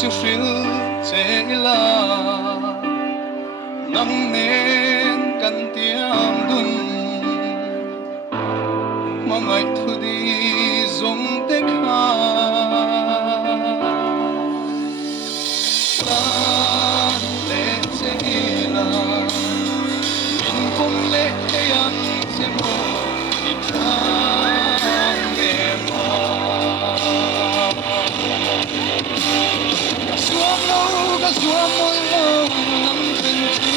chu hril chela nam nen kan tiam dun mangai thu di zong te kha la le chela in kom le te yang se mo i tha me ma suam lo ka suam mo nam chen chu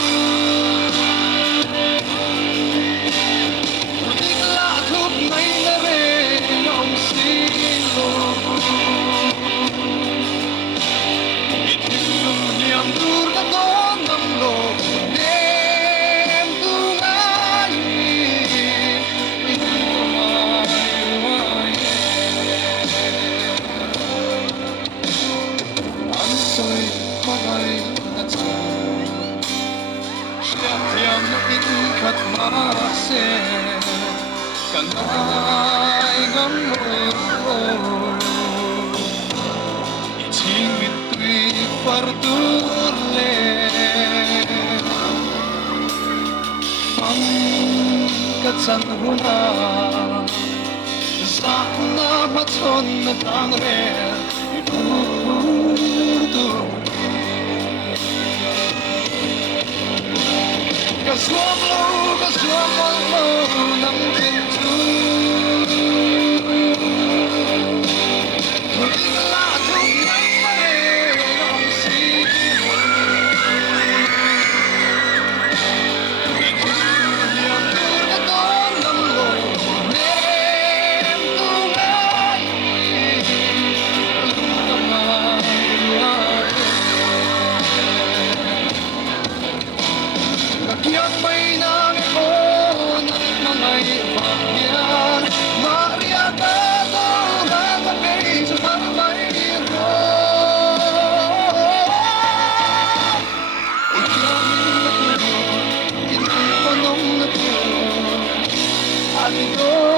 dik la thup mai na re nom si lo itim niam dur ka don nam lo nem tu ngai in mai an soi mai na chu Yam in kat ma se kanai ngam lo iching tui partur le fang kat san huna zak na maton na tang re du ka suam lo nam tin chu dik la thu mai mai nom si niam dur ka don nam lo nem tu ngai Kian may nang ipon ang mga ipagyan Maria ka doon at agay sa pagmayro Ikiamin na tulo, inipanong na tulo At ito